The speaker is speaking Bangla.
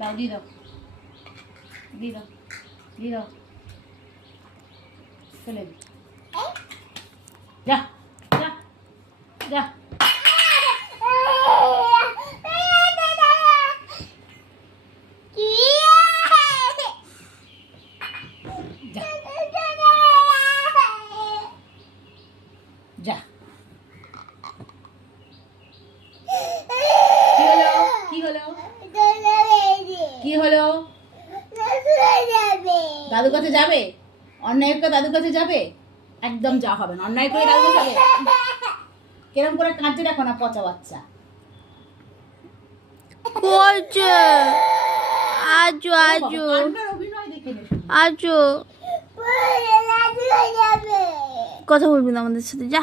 দাও দিয়ে দাও দিয়ে দাও দিয়ে দাও চলে যা যা যা যা কি হলো কি হলো দাদু কাছে যাবে? অন্যায় করে দাদু কাছে যাবে? একদম যা হবে না, অন্যায় করে দাদু কাছে যাবে। কেরম করে কাঁদছে দেখো না, পচা বাচ্চা। আজো আজো অভিনয় দেখে নে। আজো কথা বলবি না আমাদের সাথে, যা।